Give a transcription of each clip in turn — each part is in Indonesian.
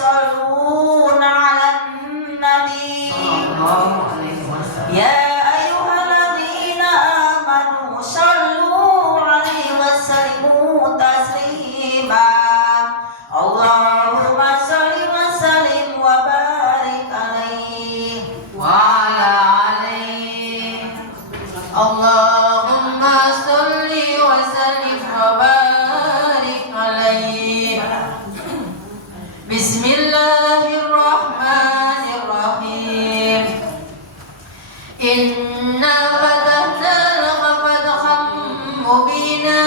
يصلون على النبي يا أيها الذين آمنوا صلوا عليه وسلموا تسليما اللهم صل وسلم وبارك عليه وعلى عليه اللهم صل وسلم وبارك عليه بسم الله الرحمن الرحيم إنا فتحنا لك فتحا مبينا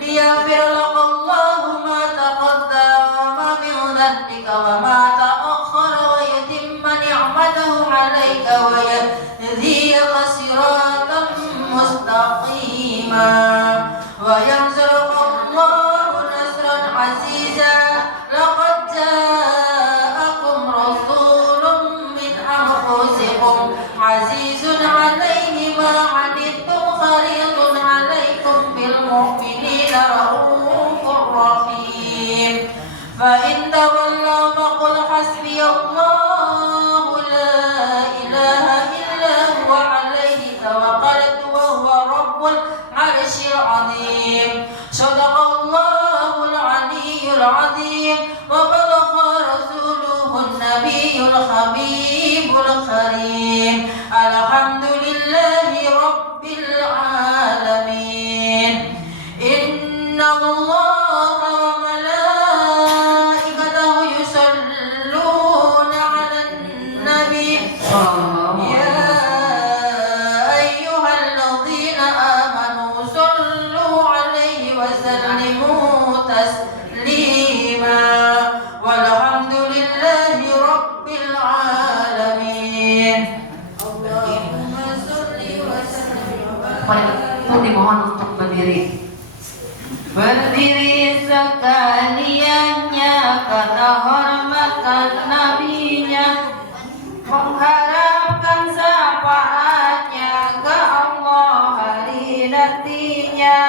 ليغفر لك الله ما تقدم من ذنبك وما تأخر ويتم نعمته عليك ويهديك صراطا مستقيما وينصرك الله نصرا عزيزا لقد جاءكم رسول من أنفسكم عزيز عليه ما عنتم حريص عليكم بالمؤمنين رؤوف رحيم فإن تولوا فقل حسبي الله لا إله إلا هو عليه توكلت وهو رب العرش العظيم صدق الله العلي العظيم وبلغ رسوله النبي الحبيب الكريم الحمد لله رب العالمين إن الله وملائكته يصلون على النبي يا أيها الذين آمنوا صلوا عليه وسلموا تسليما والحمد لله رب العالمين اللهم صل وسلم Itu dimohon untuk berdiri. Berdiri sekaliannya karena hormatkan nabinya, mengharapkan syafaatnya ke Allah hari nantinya.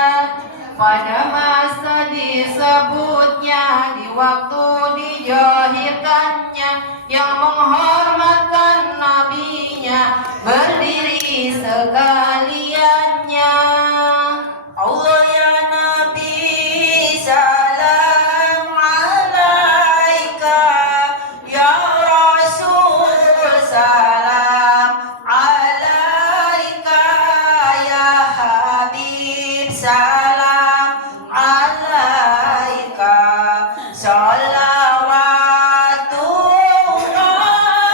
Pada masa disebutnya, di waktu dijahirkannya, yang menghormatkan nabinya, berdiri sekaliannya. Allah ya Nabi salam alaika ya Rasul salam alaika ya Habib salam alaika salawatullah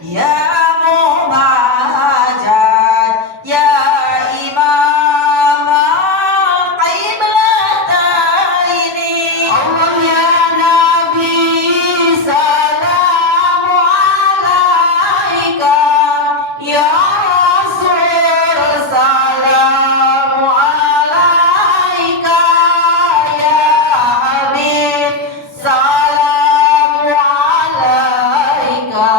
ya mubajad ya imam qiblataini. Allah ya Nabi salamu alaika, ya Rasul salamu alaika, ya Habib salamu alaika,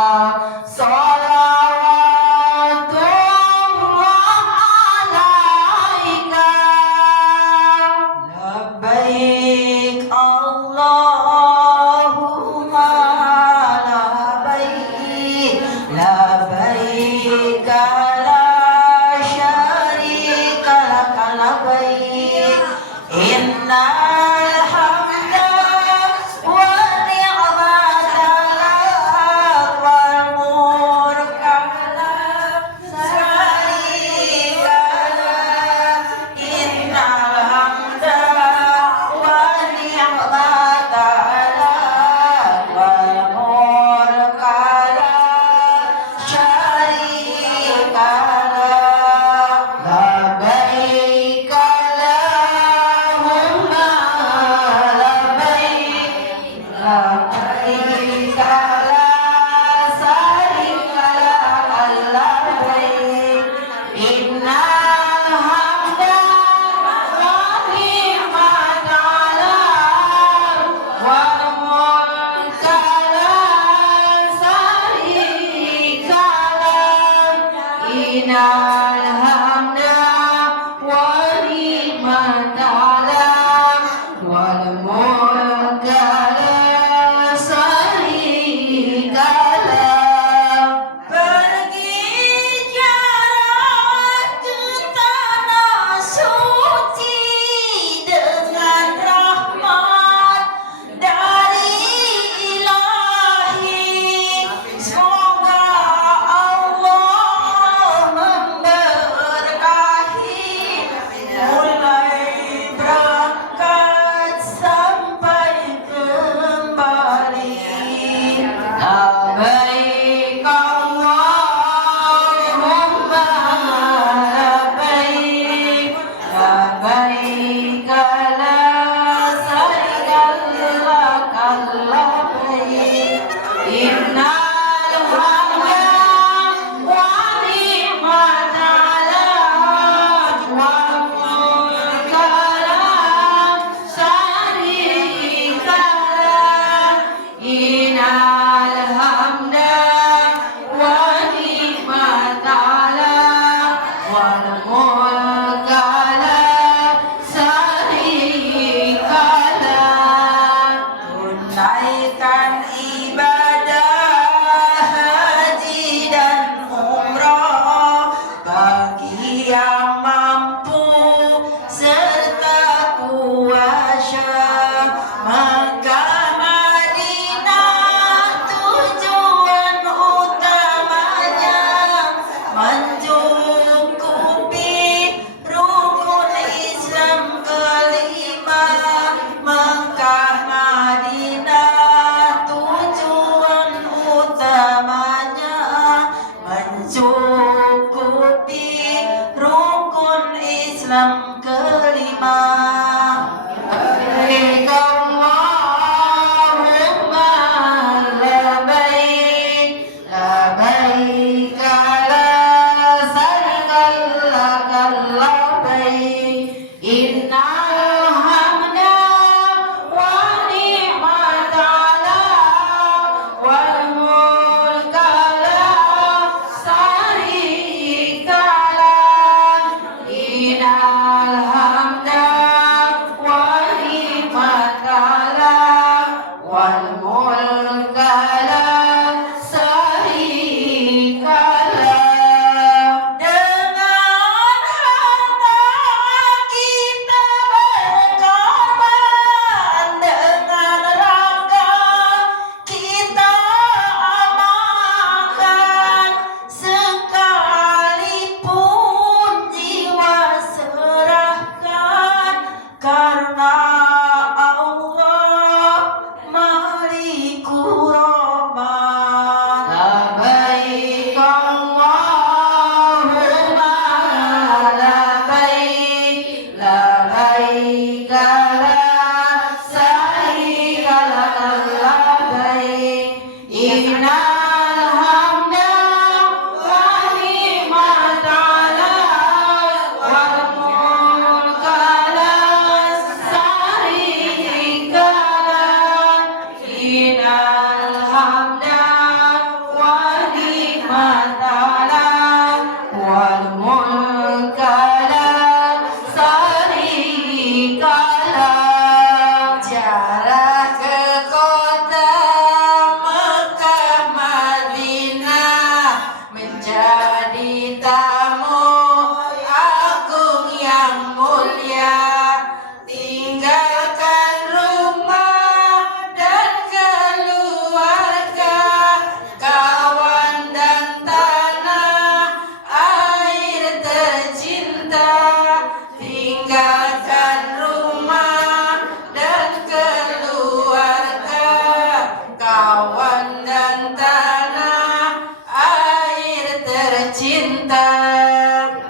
salawatullah alaika. Labbaik Allahumma labbaik, labbaik la syarika laka labbaik, innal hamda wa ni'mata lak wal mulka la syarika lak, innal hamda wa ni'mata lak wal mulka la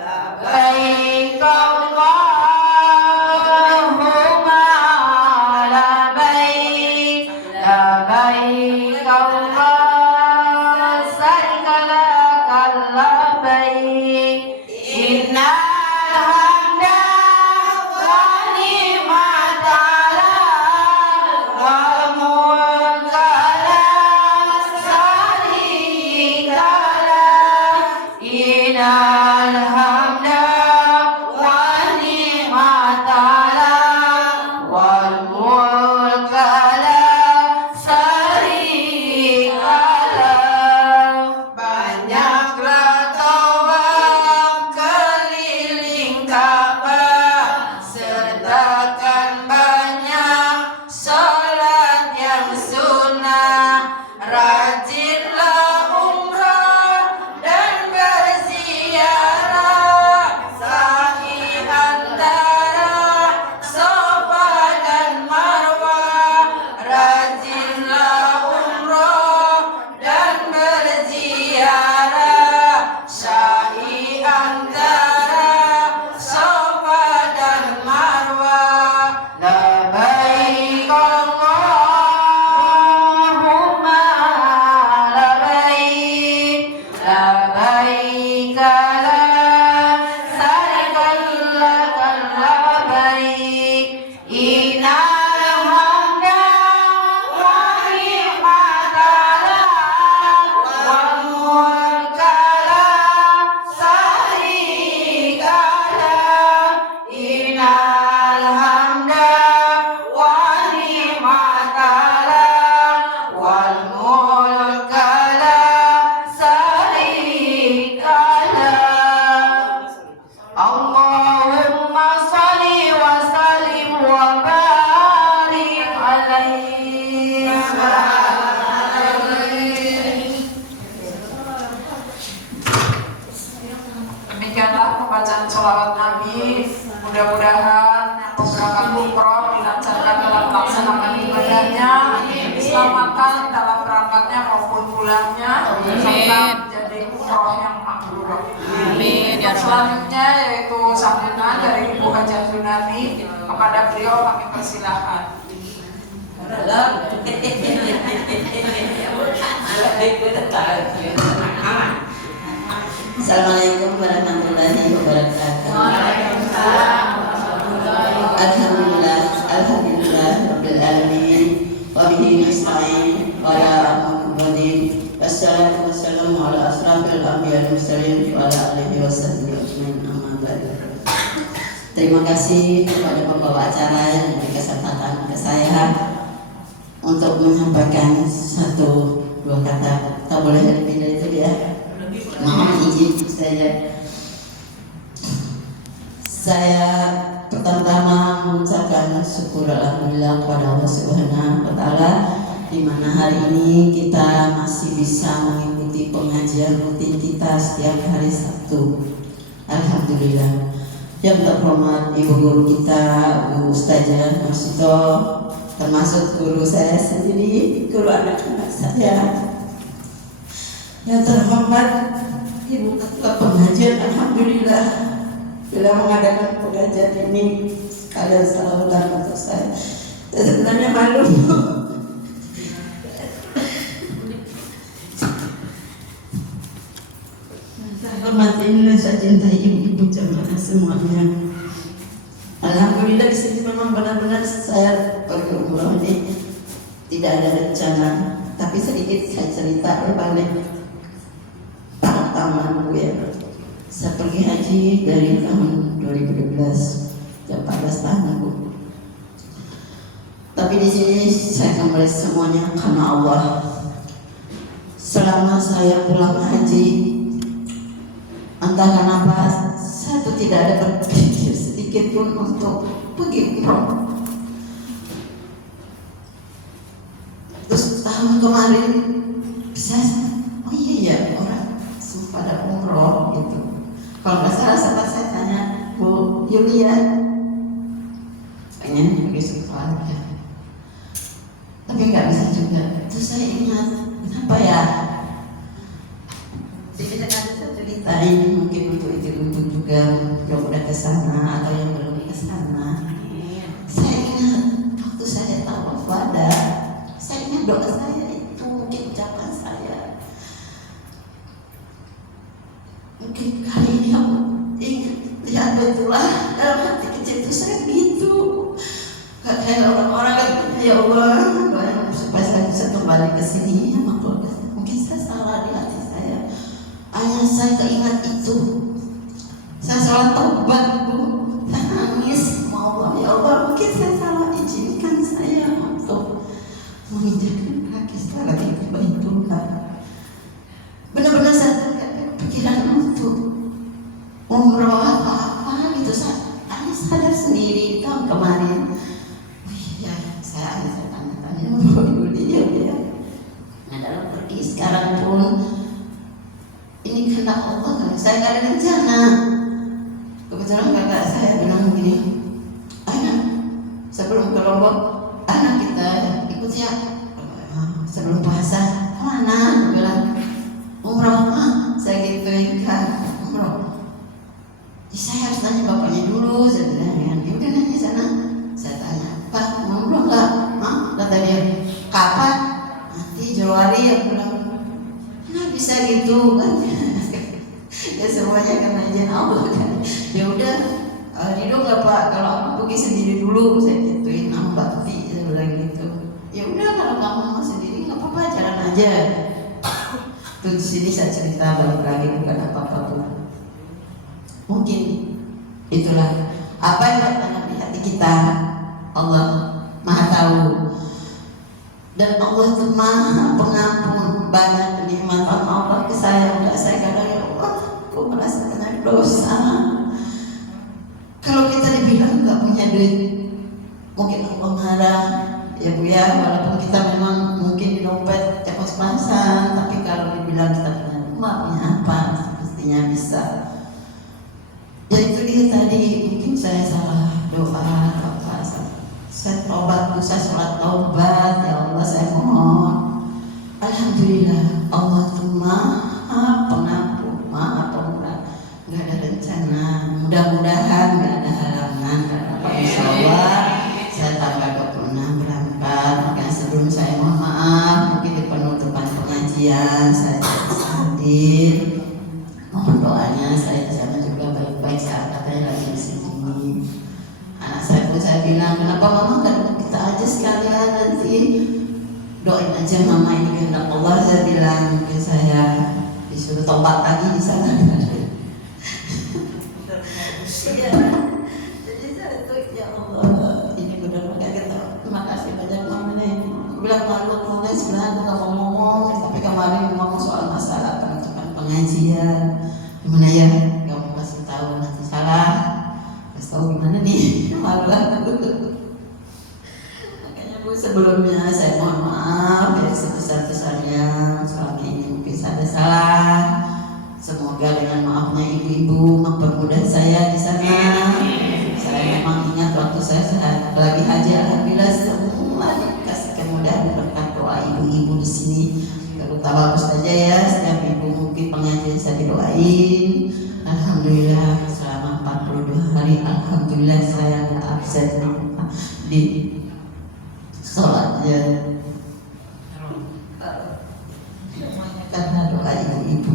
لبيك اللهم لبيك لبيك الله شريك لك لبيك إن الحمد والنعمة لك والملك لا شريك لك إن الحمد والنعمة لك والملك لا شريك لك. Banyaklah tawaf keliling Ka'bah, sertakan banyak salat yang sunnah, rajinlah umrah dan berziarah, sa'i antara Safa dan Marwah, rajinlah umrah dan berziarah, sa'i antara Safa dan Marwah. Labbaik Allahumma labbaik labbaik la syarika laka labbaik innal hamda wan ni'mata lak wal mulka la syarika lak innal hamda wan ni'mata lak wal mulka la syarika lak. Allahumma shalli wa sallim wa barik alaihi. Demikianlah pembacaan sholawat Nabi. Mudah-mudahan yang berangkat umroh dilancarkan dalam melaksanakan ibadahnya, diselamatkan dalam berangkatnya maupun pulangnya, serta menjadi umroh yang makbul. Amin ya Rabbal Selanjutnya yaitu sambutan dari Ibu Hajah Yunani. Kepada beliau kami persilahkan. Assalamualaikum warahmatullahi wabarakatuh. Alhamdulillah, alhamdulillah rabbil alamin. Wa bihi nasta'in wa la amudin. Wassalatu wassalamu ala asrafil anbiya'i wal mursalin wa ala alihi wasahbihi ajmain amma ba'du. Terima kasih kepada pembawa acara yang memberi kesempatan ke saya untuk menyampaikan satu dua kata. Tak boleh lebih dari itu ya. Mohon izin saya pertama-tama mengucapkan syukur alhamdulillah kepada Allah Subhanahu wa taala di mana hari ini kita masih bisa mengikuti pengajian rutin kita setiap hari Sabtu. Alhamdulillah. Yang terhormat ibu guru kita, Bu Ustazah Marsito, termasuk guru saya sendiri, guru anak-anak saya. Yang terhormat Ibu Ketua Pengajian, alhamdulillah bila mengadakan pengajian ini kalian selalu datang untuk saya. Saya sebenarnya malu. Saya hormati dan saya cintai ibu-ibu jamaah semuanya. Alhamdulillah di sini memang benar-benar saya pergi umroh ini tidak ada rencana, tapi sedikit saya cerita berbalik. Pengalaman gue, saya pergi haji dari tahun 2012, 14 tahun Bu. Tapi di sini saya kembali semuanya karena Allah. Selama saya pulang haji, entah kenapa saya tuh tidak ada berpikir sedikit pun untuk pergi umroh. Terus tahun kemarin saya, oh iya ya orang pada umroh gitu. Kalau nggak salah sempat saya tanya Bu Yulia, pengen pergi sekolah ya, tapi nggak bisa juga. Terus saya ingat, kenapa ya? Jadi saya cerita ini mungkin untuk ibu-ibu juga yang udah ke sana atau yang belum ke sana. Saya ingat waktu saya tawaf wada, saya ingat doa saya itu, mungkin ucapan saya. Mungkin kali ini aku ingat, lihat betullah dalam hati kecil itu saya gitu. Kayak orang-orang kan, ya Allah, doa supaya saya bisa kembali ke sini sama keluarga. Mungkin saya salah di hati saya. Hanya saya keingat itu. Saya salah tobat, Bu. Saya nangis, Allah, ya Allah, mungkin saya salah, izinkan saya untuk menginjakkan kaki sekali lagi ke Baitullah. Benar-benar saya pikiran untuk umroh apa gitu. Saya hanya sadar sendiri di tahun kemarin. Saya tanya-tanya dulu dia. Nah dalam pergi sekarang pun ini kehendak Allah kan. Saya nggak ada rencana. Kebetulan kakak saya bilang begini, anak sebelum ke Lombok, anak kita ikut ya sebelum puasa kemana? Dia bilang umroh. Saya gituin kan umroh. Saya harus tanya bapaknya dulu. Saya bilang ya udah nanya sana. Saya tanya, Pak, umroh nggak? Kata dia, kapan? Nanti Januari. Ya bilang, nah bisa gitu kan? Ya semuanya karena izin Allah kan. Ya udah, Rido nggak Pak? Kalau aku pergi sendiri dulu, saya gituin sama Mbak Tuti, saya bilang gitu. Ya udah kalau kamu mau sendiri nggak apa-apa, jalan aja. Tuh di sini saya cerita balik lagi bukan apa-apa Bu. Mungkin itulah apa yang tertanam di hati kita. Allah Maha tahu. Dan Allah itu Maha pengampun, banyak kenikmatan Allah ke saya. Enggak saya kadang ya Allah, aku merasa kena dosa. Kalau kita dibilang enggak punya duit, mungkin Allah marah, ya Bu ya. Walaupun kita memang mungkin di dompet cepos-pasan, tapi kalau dibilang kita punya rumah, punya apa, pastinya bisa. Ya itu dia tadi, mungkin saya salah doa apa. Saya tobat, saya sholat taubat, ya Allah saya mohon. Alhamdulillah Allah itu Maha Pengampun, Maha Pemurah. Gak ada rencana, mudah-mudahan gak ada halangan, karena Pak Insya Allah saya tanggal 26 berangkat. Maka sebelum saya mohon maaf, mungkin di penutupan pengajian saya bisa hadir. Mohon doanya saya di sana juga baik-baik, saat katanya lagi di sini. Anak saya pun saya bilang, kenapa mama kan kita aja sekalian nanti doain aja mama, ini kehendak Allah. Saya bilang mungkin saya disuruh tobat lagi di sana. Iya. Jadi saya tuh ya Allah, ini benar-benar kita. Terima kasih banyak mama nih. Aku bilang malu sebenarnya aku nggak mau ngomong, tapi kemarin ngomong soal masalah penutupan pengajian. Gimana ya? Kamu kasih tahu nanti salah. Tahu gimana nih, malu aku. Makanya Bu sebelumnya saya mohon maaf ya sebesar-besarnya selama ini mungkin saya ada salah. Semoga dengan maafnya ibu-ibu mempermudah saya di sana. Saya memang ingat waktu saya lagi haji, alhamdulillah semua dikasih kemudahan berkat doa ibu-ibu di sini. Terutama saja ya, setiap ibu mungkin pengajian saya didoain. Alhamdulillah selama 42 hari, alhamdulillah saya nggak absen di sholatnya. Karena doa ibu-ibu.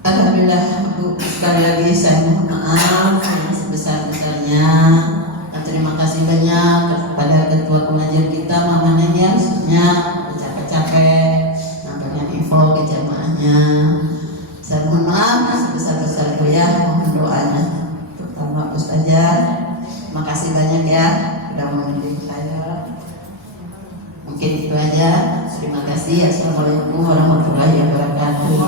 Alhamdulillah Bu, sekali lagi saya mohon maaf yang sebesar-besarnya. Terima kasih banyak kepada ketua pengajar kita Mama Nadia, khususnya capek-capek nampaknya info ke jamaahnya. Saya mohon maaf sebesar-besarnya ya, mohon doanya terutama Ustazah. Terima kasih banyak ya sudah mendidik saya. Mungkin itu aja. Terima kasih. Assalamualaikum warahmatullahi wabarakatuh.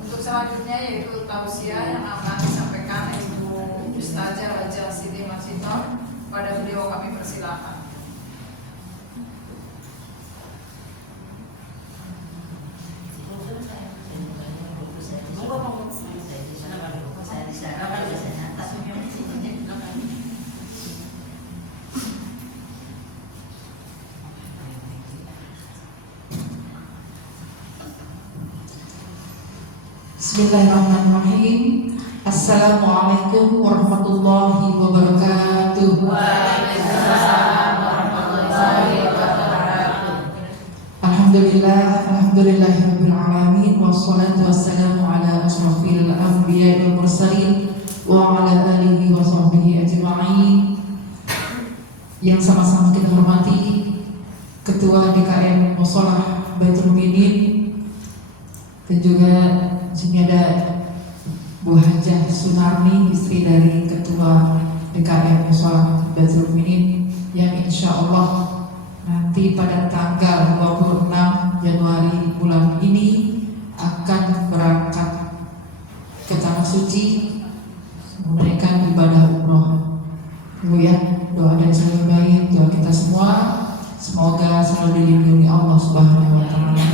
Untuk selanjutnya yaitu tausiah yang akan disampaikan Ibu Ustazah Hajah Siti Masinton. Pada beliau kami persilakan. Bismillahirrahmanirrahim. Assalamualaikum warahmatullahi wabarakatuh. Waalaikumsalam warahmatullahi wabarakatuh. Alhamdulillahirabbil alamin wassalatu wassalamu ala asyrafil anbiya'i wal mursalin wa ala alihi wa sahbihi ajma'in. Yang sama-sama kita hormati Ketua DKM Musholah Baitul Mu'minin dan juga Jumada Bu Hajah Sunarni, istri dari Ketua DKM Musholah Baitul Mu'minin, yang insya Allah nanti pada tanggal 26 Januari bulan ini akan berangkat ke Tanah Suci menunaikan ibadah umroh. Ibu ya, doa dan selalu baik, doa kita semua semoga selalu dilindungi Allah Subhanahu wa taala,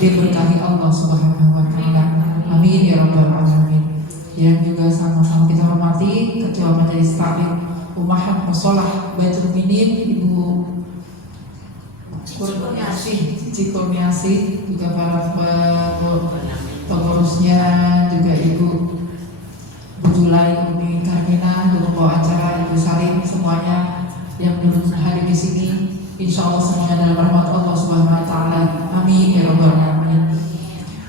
diberkahi Allah Subhanahu wa taala. Amin ya rabbal alamin. Yang juga sama-sama kita hormati Ketua Majelis Taklim Ummahat Musholah Baitul Mu'minin Ibu Cici Kurniasi, juga para pengurusnya, juga Ibu Julai, Umi Karmina, juga bawa acara Ibu Salim, semuanya yang duduk hadir di sini, insya Allah semuanya dalam rahmat Allah Subhanahu Wa Taala. Amin ya rabbal alamin.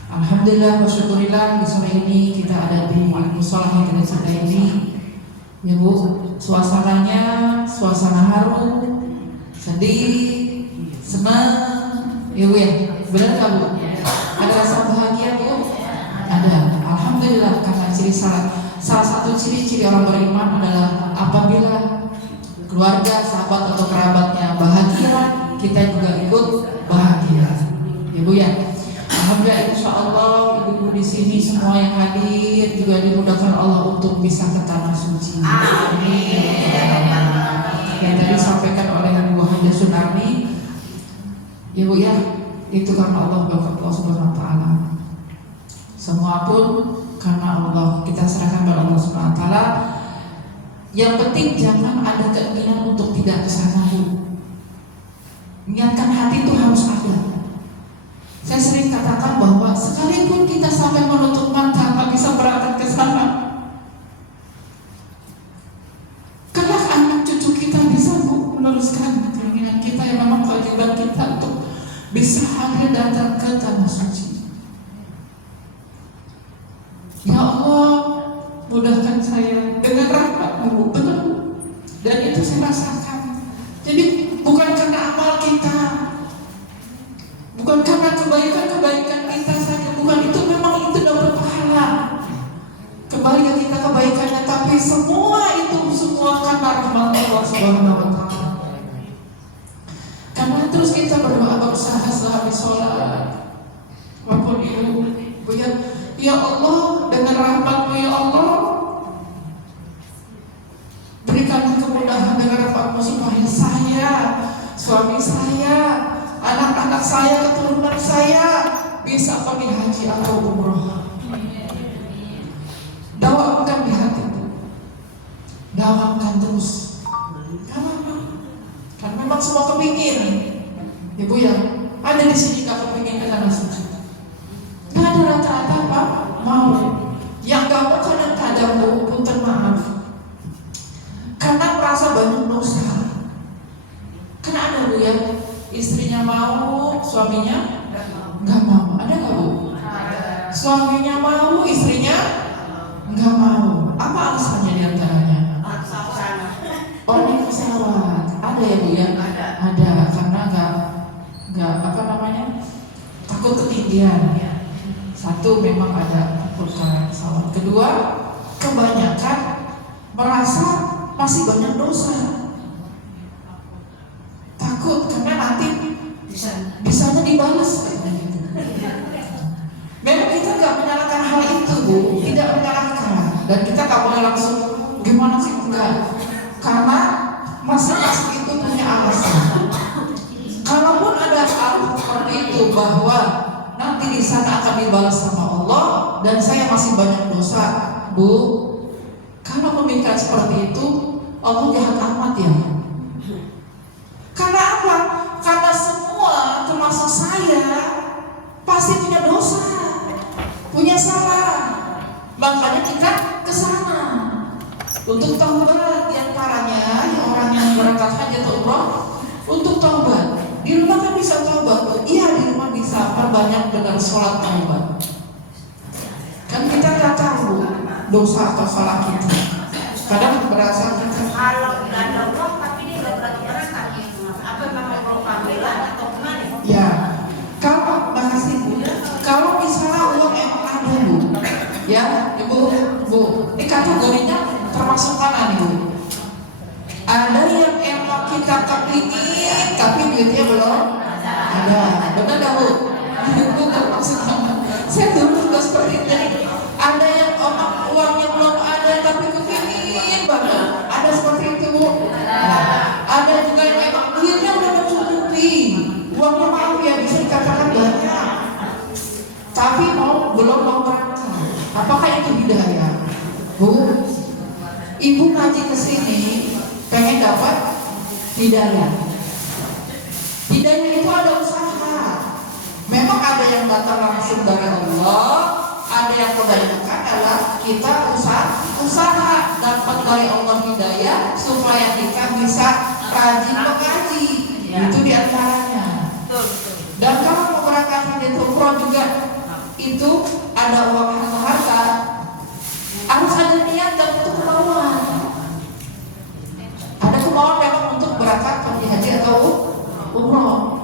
Alhamdulillah wa syukurillah, sore ini kita ada di musholah yang kita cintai ini, ya Bu. Suasananya suasana haru, sedih, senang, ya Bu ya. Benar nggak Bu? Ada rasa bahagia Bu? Ada. Alhamdulillah, karena salah satu ciri-ciri orang beriman adalah apabila keluarga, sahabat atau kerabatnya bahagia, kita juga ikut bahagia, ya Bu ya. Alhamdulillah, insya Allah ibu-ibu di sini semua yang hadir juga dimudahkan Allah untuk bisa ke Tanah Suci. Amin. Yang tadi disampaikan oleh Ibu Hajah Sunarni, ya Bu ya, itu karena Allah, berkat Allah Subhanahu Wa Taala. Semua pun karena Allah, kita serahkan kepada Allah Subhanahu Wa Taala. Yang penting jangan ada keinginan untuk tidak ke sana Bu. Niatkan hati itu harus ada. Saya sering katakan bahwa sekalipun kita sampai menutup mata tak bisa berangkat ke sana, kelak anak cucu kita bisa Bu meneruskan keinginan kita yang memang kewajiban kita untuk bisa hadir datang ke Tanah Suci. Ya Allah, mudahkan saya dengan rahmat-Mu, benar. Dan itu saya rasakan. Jadi bukan karena amal kita, bukan karena kebaikan kita saja, bukan itu, memang itu dapat pahala kebaikan kita, kebaikannya, tapi semua karena rahmat Allah Subhanahu Wa Taala. Karena terus kita berdoa, berusaha setelah habis sholat, walaupun ibu ya Allah, dengan rahmat-Mu ya Allah, berikan kemudahan dengan rahmat-Mu supaya saya, suami saya, anak-anak saya, keturunan saya bisa pergi haji atau umroh. Dawakan di hatiku, dawakan terus. Kan memang semua kepingin, Ibu ya, ada di sini gak kepingin ke Tanah Suci. Gak ada rata-rata apa mau. Yang gak mau kadang-kadang Bu, punten maaf, karena merasa banyak dosa. Karena ada Bu ya, istrinya mau, suaminya nggak mau. Ada nggak Bu? Ada. Suaminya mau, istrinya nggak mau. Apa alasannya diantaranya? Oh, naik pesawat. Ada ya Bu ya? Ada. Karena nggak apa namanya, takut ketinggian. Satu, memang ada takut karena pesawat. Kedua, kebanyakan merasa masih banyak dosa. Takut karena nanti bisanya dibalas. Memang kita nggak menyalahkan hal itu Bu, tidak menyalahkan, dan kita nggak boleh langsung gimana sih, enggak. Karena masing-masing itu punya alasan. Kalaupun ada hal seperti itu bahwa nanti di sana akan dibalas sama Allah dan saya masih banyak dosa, Bu, kalau pemikiran seperti itu Allah jahat amat ya. Karena apa? Karena semua termasuk saya pasti punya dosa, punya salah. kita ke sana untuk taubat. Diantaranya yang orang yang berangkat haji atau umroh untuk taubat. Di rumah kan bisa taubat, iya di rumah bisa, perbanyak dengan sholat taubat. Kan kita nggak tahu dosa atau salah kita. Kadang berasa kita kalau nggak ada uang tapi dia nggak berarti berangkat, apa memang mau panggilan atau gimana? ya, kalau makasih Bu, kalau misalnya uang emang ada Bu, ya Ibu, ini kategorinya termasuk mana nih Bu? Ada yang emang kita kepingin tapi duitnya belum ada, benar nggak Bu? Itu termasuk mana? Saya dulu juga seperti itu. Ada yang emang uangnya belum ada tapi kepingin banget, ada seperti itu Bu. Ada juga yang emang duitnya udah mencukupi, uangnya maaf ya bisa dikatakan banyak, tapi belum mau berangkat. Apakah itu hidayah Bu? Ibu ngaji kesini pengen dapat hidayah. Hidayah itu ada usaha. Memang ada yang datang langsung dari Allah, ada yang kebanyakan adalah kita usaha dapat dari Allah hidayah supaya kita bisa rajin mengaji. Itu diantaranya. Dan kalau mau berangkat haji umroh juga itu ada uang atau harta, harus ada niat dan untuk kemauan. Ada kemauan memang untuk berangkat haji atau umroh.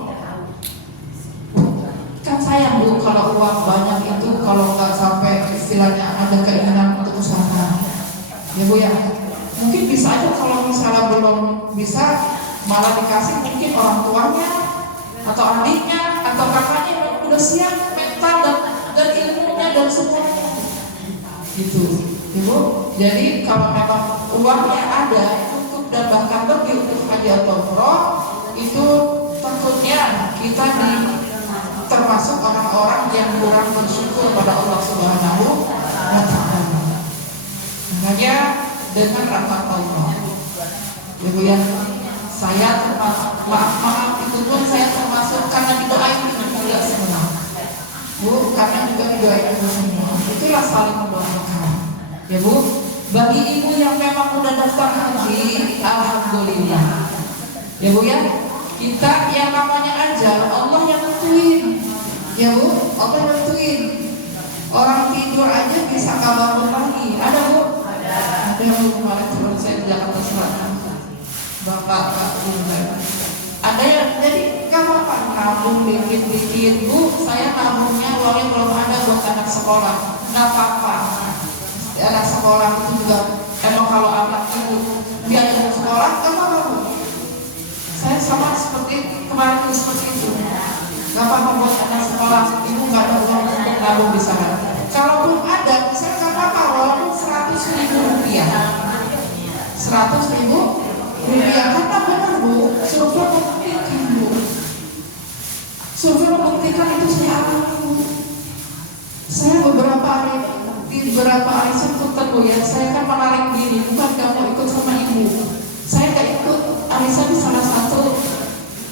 Kan sayang Bu kalau uang banyak itu kalau nggak sampai istilahnya ada keinginan untuk usaha. Ya Bu ya, mungkin bisa aja kalau misalnya belum bisa malah dikasih mungkin orang tuanya atau adiknya atau kakaknya yang udah siap mental dan ilmunya dan semuanya. Gitu, Ibu. Jadi kalau memang uangnya ada cukup dan bahkan lebih untuk haji atau umroh, itu takutnya kita termasuk orang-orang yang kurang bersyukur pada Allah Subhanahu wa Ta'ala. Makanya dengan rahmat Allah, Ibu ya, saya termasuk maaf itu pun saya termasuk karena didoain juga semua Bu, karena juga didoain semua. Itulah saling mendoakan. Ya Bu, bagi ibu yang memang udah daftar haji, alhamdulillah. Ya Bu ya, kita yang namanya aja Allah yang nentuin. Ya Bu, Allah yang nentuin. Orang tidur aja bisa nggak bangun lagi. Ada Bu? Ada Bu, kemarin teman saya di Jakarta Selatan. Bapak ada yang jadi nggak apa-apa nabung dikit-dikit Bu, saya nabungnya uangnya belum ada buat anak sekolah, nggak apa-apa. Anak sekolah itu juga emang kalau anak itu dia mau sekolah nggak apa-apa Bu. Saya sama seperti kemarin itu seperti itu, nggak apa-apa buat anak sekolah, ibu nggak ada uang untuk nabung di sana. Kalaupun ada, saya nggak apa-apa walaupun 100.000 rupiah, 100.000 rupiah, karena benar Bu, survei membuktikan Bu, survei membuktikan itu saya alami Bu. Saya beberapa hari sempat Bu ya, saya kan menarik diri, bukan gak mau ikut sama ibu. Saya gak ikut arisan di salah satu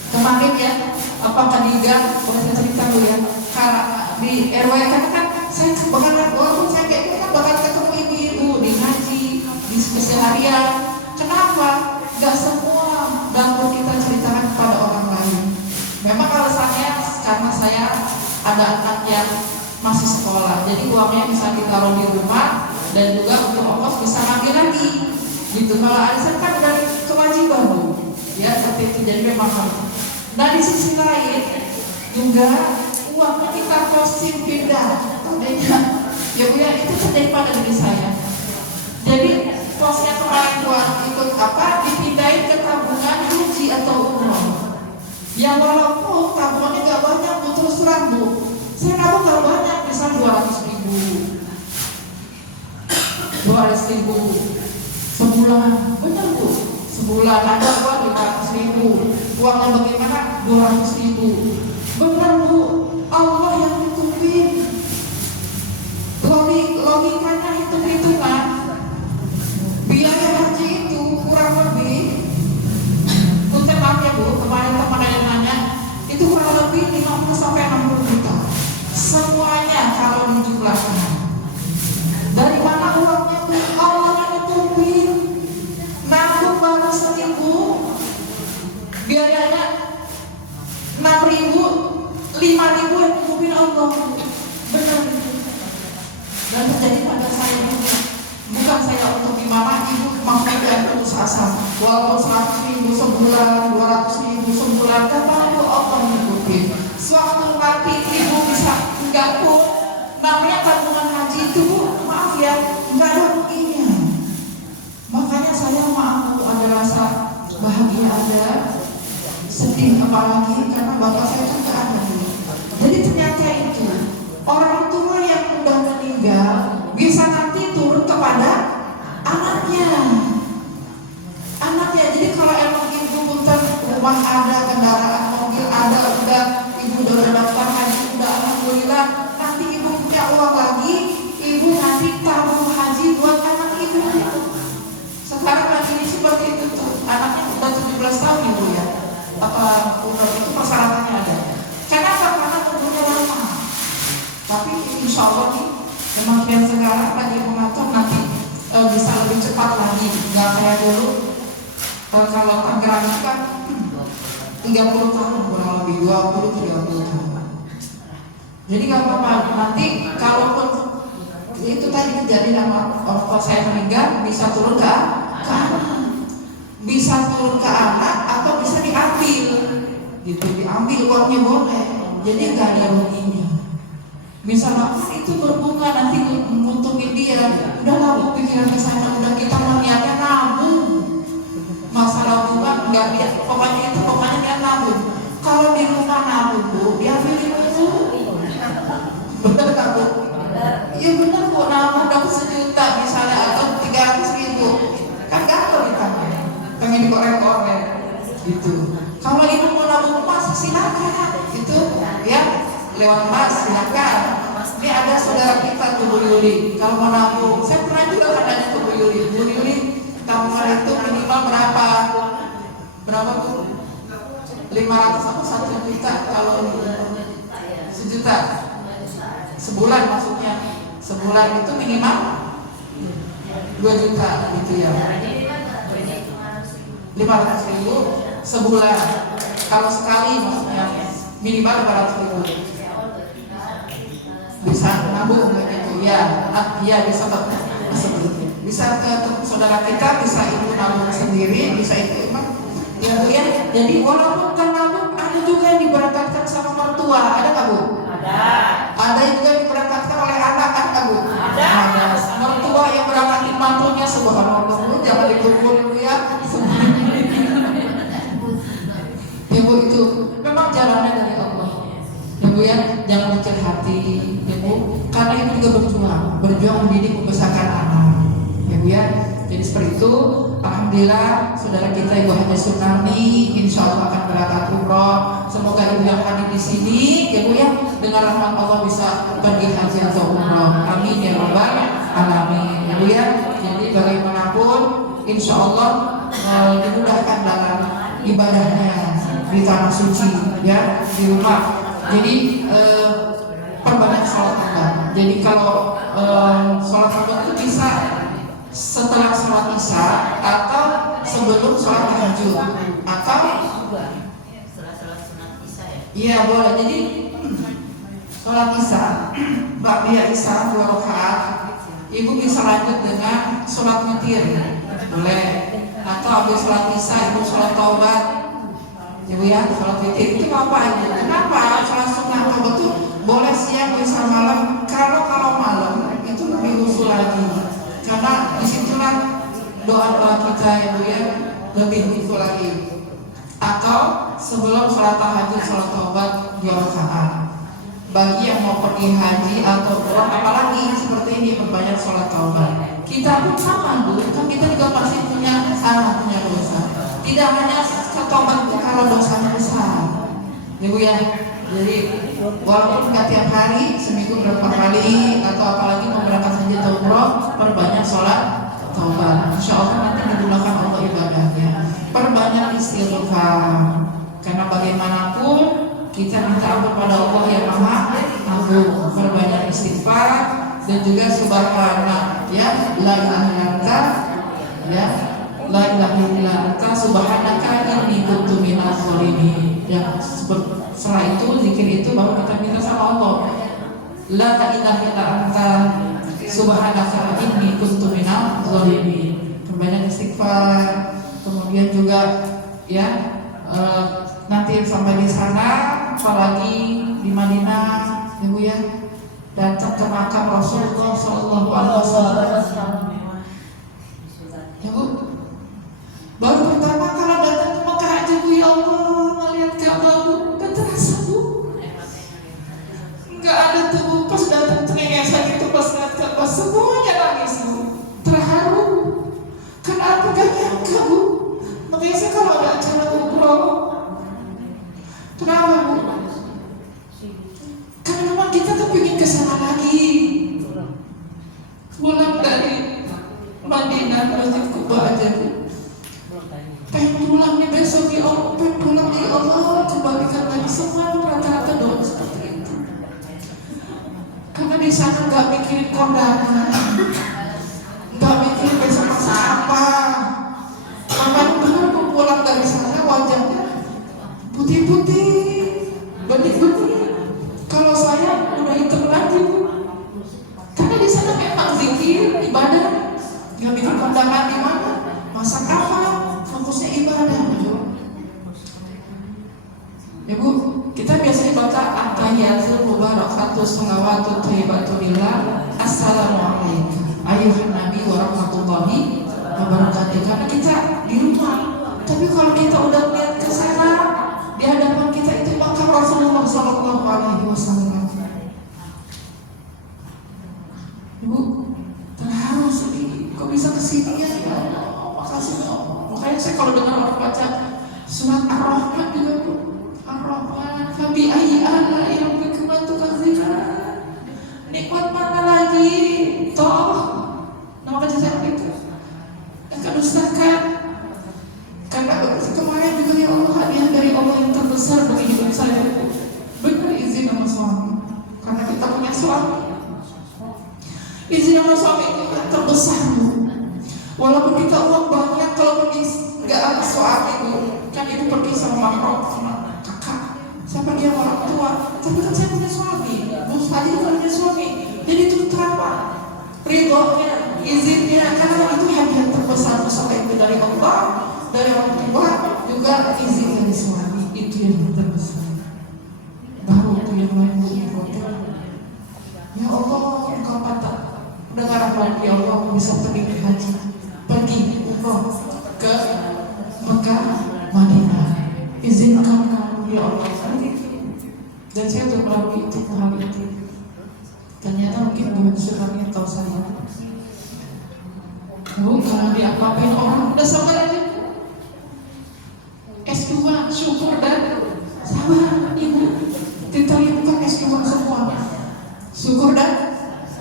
kemarin ya, Kadiga, boleh saya cerita Bu ya, karena di RW kan saya bakalan, walaupun saya gak ikut kan bakal ketemu ibu-ibu di ngaji, di keseharian. Kenapa? Gak semua dapur kita ceritakan kepada orang lain. Memang alasannya karena saya ada anak yang masih sekolah, jadi uangnya bisa ditaruh di rumah dan juga untuk ongkos bisa ngambil lagi. Gitu. Kalau arisan kan dari kewajiban Bu, ya seperti itu. Jadi memang harus. Nah di sisi lain juga uangnya kita posting pindah, tadinya ya Bu ya itu terjadi pada diri saya. Jadi posnya kemarin buat ikut apa dipindahin ke tabungan haji atau umroh. Ya walaupun tabungannya gak banyak Bu, terus terang Bu, saya nabung gak banyak, misal 200.000 sebulan, benar Bu, sebulan ada uang 500.000, uangnya bagaimana 200.000, benar Bu, Allah yang hitungin. Logikanya hitung-hitungan biaya haji itu kurang lebih, punten maaf ya Bu, kemarin teman yang nanya itu kurang lebih 50-60 juta semuanya kalau dijumlahkan. Dari mana uang 5.000 yang ngumumin Allah. Benar. Dan terjadi pada saya juga. Bukan saya untuk gimana, ibu mampu yang putus asa. Walaupun 100.000 sebulan, 200.000 sebulan, kan mampu Allah ngikutin. Suatu nanti ibu bisa enggak pun, namanya tabungan haji itu bu, maaf ya, enggak ada ruginya. Makanya saya maaf bu, ada rasa bahagia, ada sedih apalagi karena bapak saya kan enggak ada dulu. Jadi ternyata itu orang tua yang udah meninggal bisa nanti turun kepada anaknya. Jadi kalau emang ibu punten rumah ada, kendaraan mobil ada, udah ibu udah daftar haji, udah alhamdulillah, nanti ibu punya uang lagi, ibu nanti tabung haji buat anak ibu. Sekarang lagi ini seperti itu tuh, anaknya udah 17 tahun ibu ya. Apa udah itu persyaratannya ada. Kenapa? Karena umurnya lama. Tapi insya Allah nih, memang yang sekarang lagi mengatur nanti bisa lebih cepat lagi, nggak kayak dulu. Kalau Tangerang itu kan 30 tahun kurang lebih, 20-30 tahun. Jadi nggak apa-apa, nanti kalaupun itu tadi kejadian sama orang tua saya meninggal, bisa turun ke anak, bisa turun ke anak atau bisa diambil, gitu, diambil uangnya boleh. Jadi nggak ada ruginya. Misalnya itu berbunga nanti menguntungin dia, udah nabung pikiran saya, udah kita niatnya nabung. Masalah bunga nggak dia, pokoknya dia nabung. Kalau di rumah nabung bu, diambilin dulu. Bener nggak bu? Iya bener bu, nabung dapat 1 juta misalnya atau 300.000, kan gagal ditanya, pengen dikorek-korek, gitu. Kalau ibu mau nabung emas silakan, gitu, ya lewat emas silakan. Ini ada saudara kita tuh Bu Yuli, kalau mau nabung, saya pernah juga katanya tuh Bu Yuli, tabungan itu minimal berapa bu? 500 atau 1 juta, kalau 1 juta sebulan, maksudnya sebulan itu minimal 2 juta gitu ya, 500.000 sebulan. Kalau sekali maksudnya minimal 500.000 bisa nabung gitu ya. Iya bisa ke saudara kita, bisa ibu nabung sendiri, bisa itu emang ya bu ya. Jadi walaupun kan nabung, ada juga yang diberangkatkan sama mertua, ada nggak bu? Ada juga yang diberangkatkan oleh anak, ada bu? Ada. Mertua yang berangkatin mantunya, subhanallah bu, jangan dikumpulin bu ya. Ya bu, itu memang jalannya dari Allah. Ya bu ya, jangan kecil hati, ya bu, karena itu juga berjuang mendidik, membesarkan anak. Ya bu ya, jadi seperti itu. Alhamdulillah saudara kita Ibu Haja Sunarni insya Allah akan berangkat umroh. Semoga ibu yang hadir di sini ya bu ya, dengan rahmat Allah bisa pergi haji atau umroh. Amin ya rabbal alamin. Ya bu ya, jadi bagaimanapun insya Allah dimudahkan dalam ibadahnya di tanah suci ya, di rumah. Jadi perbanyak sholat tabat. Jadi kalau sholat tabat itu bisa setelah sholat isya atau sebelum sholat tahajud atau setelah sholat sunat isya ya. Iya boleh. Jadi sholat isya, ba'diyah isya 2 rakaat, ibu bisa lanjut dengan sholat witir, boleh. Atau habis sholat isya ibu sholat taubat, ibu ya, sholat witir itu apa ibu? Kenapa sholat sunnah taubat itu boleh siang bisa malam? Kalau malam itu lebih usul lagi. Karena disitulah doa-doa kita ya bu ya, lebih itu lagi. Atau sebelum sholat tahajud, sholat taubat 2 rakaat. Bagi yang mau pergi haji atau umroh, apalagi seperti ini berbanyak sholat taubat. Kita pun sama bu, kan kita juga pasti punya anak, punya dosa. Tidak hanya taubat kalau dosanya besar, ya bu ya. Jadi walaupun nggak tiap hari, seminggu berapa kali, atau apalagi mau berangkat haji atau umroh, perbanyak sholat taubat. Insya Allah nanti digunakan Allah ibadahnya. Perbanyak istighfar, karena bagaimanapun kita minta ampun pada Allah yang Maha Agung. Perbanyak istighfar dan juga subhanallah ya, la ilaha illa anta ya, la ilaha illa anta subhanaka inni kuntu minadz dzalimin. Ya, setelah itu zikir itu baru la ilaha illa anta subhanaka inni kuntu minadz zalimin. Perbanyak istighfar. Kemudian juga ya nanti sampai di sana, apalagi di Madinah, ya Bu ya, datang ke makam Rasulullah Sallallahu Alaihi Wasallam. Ya Bu, baru pertama kalau datang ke Mekah aja Bu, ya Allah, ngeliat Ka'bah Bu, gak terasa Bu, nggak ada tuh Bu. Pas datang cengengesan itu, pas ngeliat Ka'bah semuanya nangis Bu, terharu. Kenapa gak nyangka Bu? Biasa kalau ada acara umroh, kenapa Bu? Karena memang kita tuh pengen kesana lagi. Pulang dari Madinah, Masjid Kuba aja Bu, pengen pulang nih besok ya Allah, pengen pulang ya Allah, kembalikan lagi. Semua rata-rata doa seperti itu. Karena di sana nggak mikirin kondangan, nggak mikirin besok masak apa. Makanya baru pulang dari sana wajahnya putih-putih, benih-benih. Kalau saya udah hitam lagi Bu. Karena di sana memang zikir, ibadah, nggak bikin kondangan di mana, masak apa, fokusnya ibadah. Ya Bu, kita biasanya baca at-tahiyatul mubarakatuh shalawatut thayyibatu lillah, assalamualaikum ayuhan nabi warahmatullahi wabarakatuh. Karena kita di rumah, tapi kalau kita udah lihat ke sana, di hadapan kita itu makam Rasulullah Sallallahu Alaihi Wasallam. Ibu terharu sedih, kok bisa kesini ya Allah, makasih ya Allah. Makanya saya kalau dengar orang baca surat Ar-Rahman juga Bu, Ar-Rahman fabi ayyi ala'i rabbikuma tukadziban, nikmat mana lagi toh nama baca saya itu akan dustakan. Karena kemarin juga ya Allah, hadiah dari Allah yang terbesar bagi hidup saya benar izin sama suami. Karena kita punya suami, izin sama suami itu yang terbesar Bu. Walaupun kita uang banyak, kalau nggak ada suami Bu, kan ibu pergi sama mahram, sama kakak, saya pergi sama orang tua. Tapi kan saya punya suami, Bu Fadi kan punya suami, jadi itu terapa ridhonya, izinnya. Karena itu hadiah terbesar selain itu dari Allah, dari orang tua, juga izin dari suami. Itu yang terbesar. Baru itu yang lain ya Allah, Engkau patah dengar apa ya Allah, bisa pergi ke haji, pergi umroh ke Mekah, Madinah, izinkan kamu ya Allah. Dan saya tuh melalui itu hal itu. Ternyata mungkin bukan suratnya tahu saya. Bu, kalau diapa-apain orang udah sabar aja. S2 syukur dan sabar Ibu. Detailnya bukan S2 semua. Syukur dan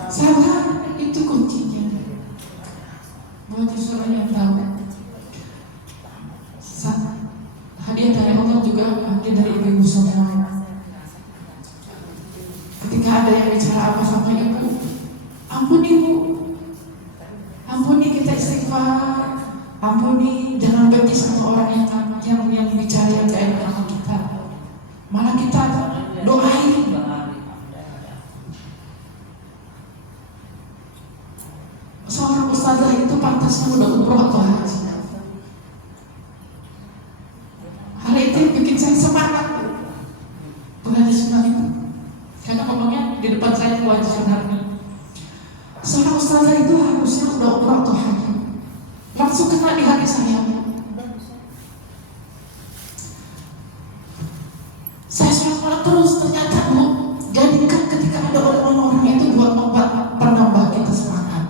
sabar, itu kuncinya. Buat saudara yang tahu, hadiah dari Allah juga hadiah dari ibu-ibu semua. Ketika ada yang bicara apa sama ibu, ampuni Bu, ampuni, kita istighfar, ampuni, jangan benci sama orang yang bicara yang gak enak sama kita. Malah kita doain. Seorang ustazah itu pantasnya udah umroh atau haji. Hal itu bikin saya semangat berhaji sunnah itu. Karena ngomongnya di depan saya itu wajib sunnahnya. Seorang ustazah itu harusnya udah umroh atau haji. Langsung kena di hati saya. Saya sholat terus, ternyata Bu, jadikan ketika ada orang-orang itu buat penambah kita semangat.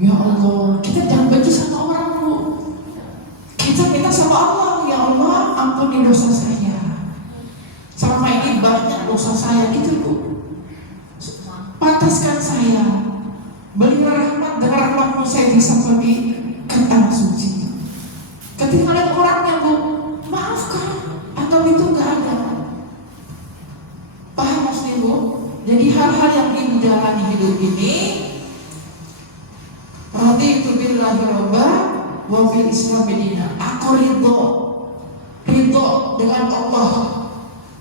Ya Allah, kita jangan benci sama orang Bu. Kita minta sama Allah, ya Allah ampuni dosa saya. Selama ini banyak dosa saya gitu Bu. Pantaskan saya. Beri rahmat, dengan rahmatmu saya bisa pergi ke tanah suci. Ketika lihat orangnya Bu, maafkan. Atau itu nggak ada. Paham maksudnya Bu? Jadi hal-hal yang ibu jalani hidup ini, raditu billahi robba wa bil Islam medina. Aku ridho dengan Allah.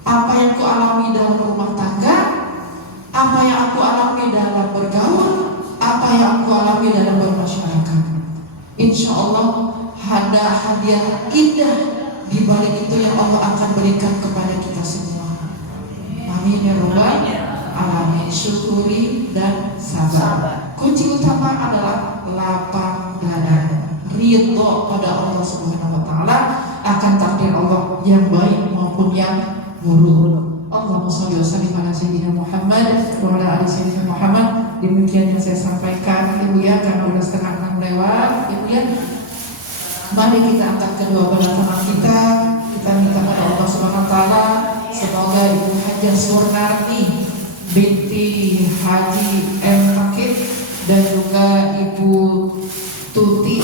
Apa yang ku alami dalam rumah tangga, insya Allah ada hadiah indah di balik itu yang Allah akan berikan kepada kita semua. Amin ya rabbal alamin. Syukuri dan sabar. Kunci utama adalah lapang dada, ridho pada Allah Subhanahu wa taala akan takdir Allah yang baik maupun yang buruk. Allahumma sholli wa sallim ala sayyidina Muhammad wa ala ali sayyidina Muhammad. Demikian yang saya sampaikan, Ibu ya, karena udah 5:30 lewat, Ibu ya. Mari kita angkat kedua belah tangan kita minta kepada Allah Subhanahu wa taala semoga Ibu Hajah Suwarnarti binti Haji M. Pakit dan juga Ibu Tuti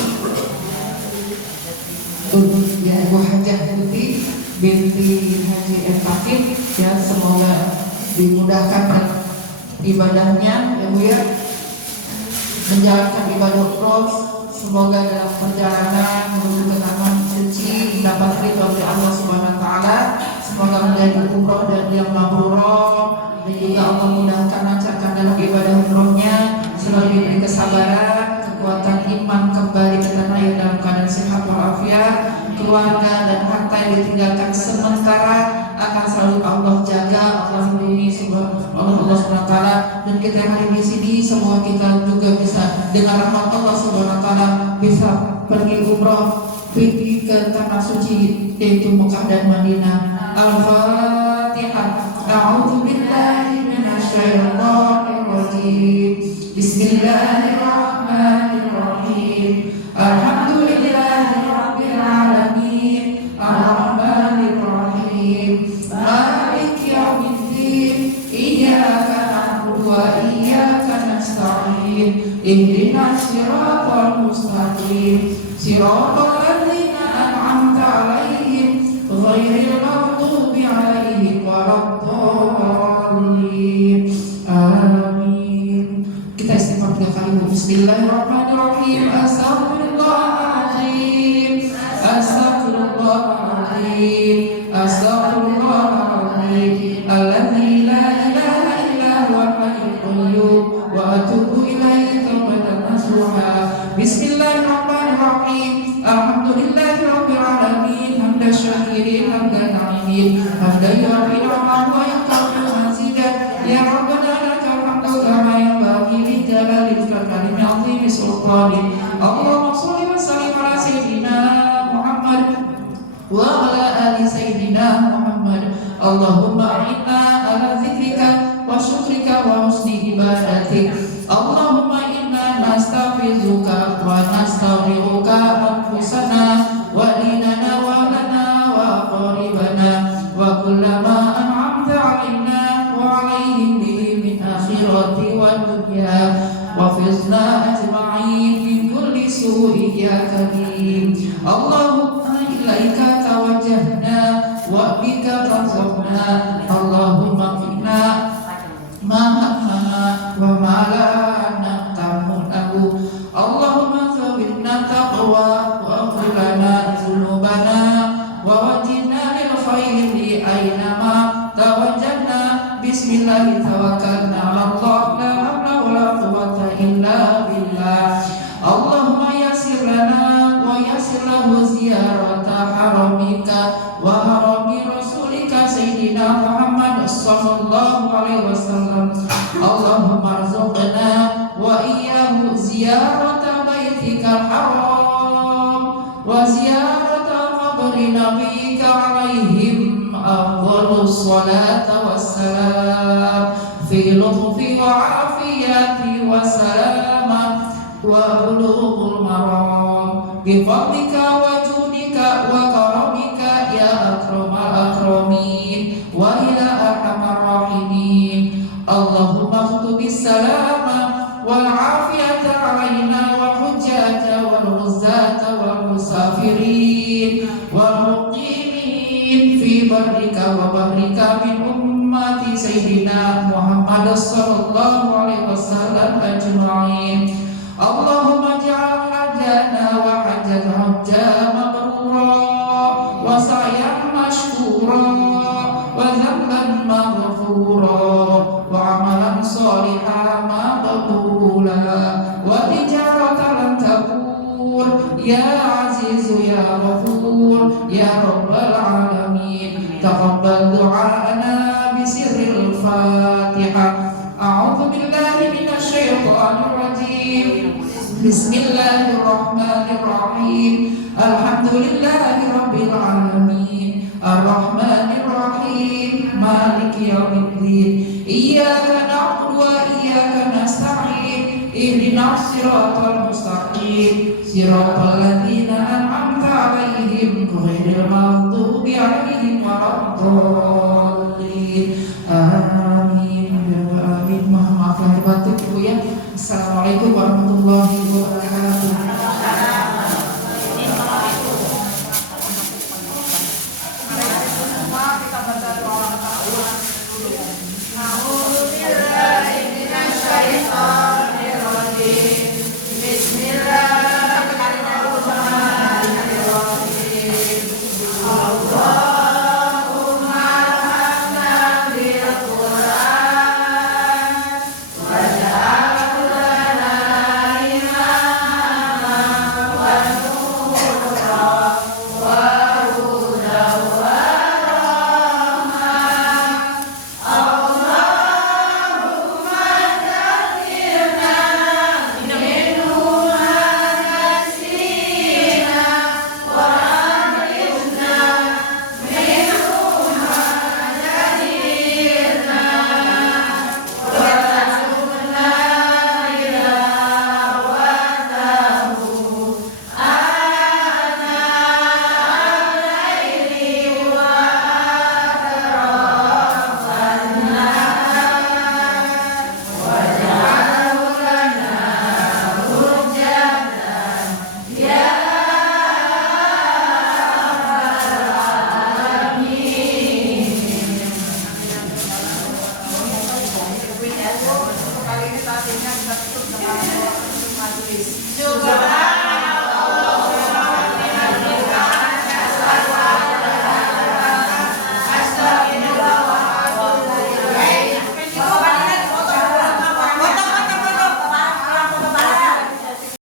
ya, Ibu Hajah Tuti binti Haji M. Pakit ya, semoga dimudahkan ibadahnya ya Bu ya, menjalankan ibadah umroh. Semoga dalam perjalanan menuju ke tanah suci dapat ridho dari Allah Subhanahu wa taala. Semoga menjadi umroh dan yang mabrurah, dan juga Allah mudahkan lancarkan dalam ibadah umrohnya, selalu diberi kesabaran, kekuatan iman kembali ke tanah air dalam keadaan sehat walafiat. Keluarga dan harta yang ditinggalkan sementara akan selalu Allah jaga, Allah lindungi Allah Subhanahu wa taala. Dan kita yang hari di sini semua kita juga bisa dengan rahmat Allah Subhanahu wa taala bisa pergi umroh, pergi ke tanah suci yaitu Mekah dan Madinah. Al-Fatihah. A'udzu billahi minasyaitonir rajim. Bismillahirrahmanirrahim. Alhamdulillahirabbil alamin. Arrahmanir rahim. Maliki yaumiddin. Iyyaka na'budu wa iyyaka nasta'in. Ihdinas siratal mustaqim. Siratal ladzina an'amta 'alaihim ghairil maghdubi 'alaihim waladdallin. Amin. Kita istighfar 3 kali. Bismillahirrahmanirrahim. Astaghfirullahaladzim. Astaghfirullahaladzim. Astaghfirullahaladzim. Alladzi la ilaha illa huwal hayyul qayyum wa atubu ilaihi taubatan nasuha. Bismillahirrahmanirrahim. Alhamdulillahirabbil alamin. Hamdan syakirin hamdan na'imin. Hamdan yu'affi ni'amahu wa yaqdi mazidah. Ya Rabbana lakal hamdu kama yanbaghi li jalali kalimati 'azimi sultanik. Allahumma shalli wa sallim ala sayyidina Muhammad wa ala ali sayyidina Muhammad. Allahumma inna ala dzikrika wa syukrika wa husni ibadatik. Allahumma inna nastafizuka wa nastaghfiruka anfusana wa dinana wa lana wa qaribana wa kullama an'amta 'alaina wa 'alaihim min akhirati wa dunya wa fizna ajma'in min kulli su'in ya karim. Allahumma ilaika tawajjahna wa bika tarzuqna. Allahumma qina ma wa ma la naqtamu lahu. Allahumma zawidna taqwa wa ighfir lana dhunubana wa wajjina lil khairi aynama tawajjahna. Bismillah tawakkalna 'ala Allah, la hawla wa la quwwata illa billah. Allahumma yassir lana wa yassir lahu ziyarata haramika wa harami rasulika sayyidina Muhammad sallallahu alaihi wasallam. Allahumma arzuqna wa iyyahu ziyarata baitikal haram wa ziyarata qabri nabiyyika alaihim afdhalus salata wassalam fi lutfi wa afiyati wa salama wa bulughul maram bi fadlika wa judika wa karamika ya akramal akramin wa ila arhamar rahimin. Allahumma khutubis salama wal afiyata alaina wa hujjata wal ghuzzata wal musafirin wal muqimin fi barrika wa bahrika min ummati sayyidina Muhammad sallallahu alaihi wasallam ajma'in. Allahumma ja'al hajjana wa hajjat hajja mabrura wa sa'yan mashkura wa dhanban maghfura wa amalan shalihan maqbula wa tijaratan lan tabur يا عزيز يا غفور يا رب العالمين تقبل دعاءنا بسر الفاتحة. أعوذ بالله من الشيطان الرجيم بسم الله الرحمن الرحيم الحمد لله رب العالمين الرحمن الرحيم مالك يوم الدين إياك نعبد وإياك نستعين اهدنا الصراط المستقيم صراط الذين أنعمت عليهم غير المغضوب عليهم ولا الضالين آمين. Amin. Mohon maaf lahir batin Ibu ya. Assalamualaikum warahmatullahi wabarakatuh.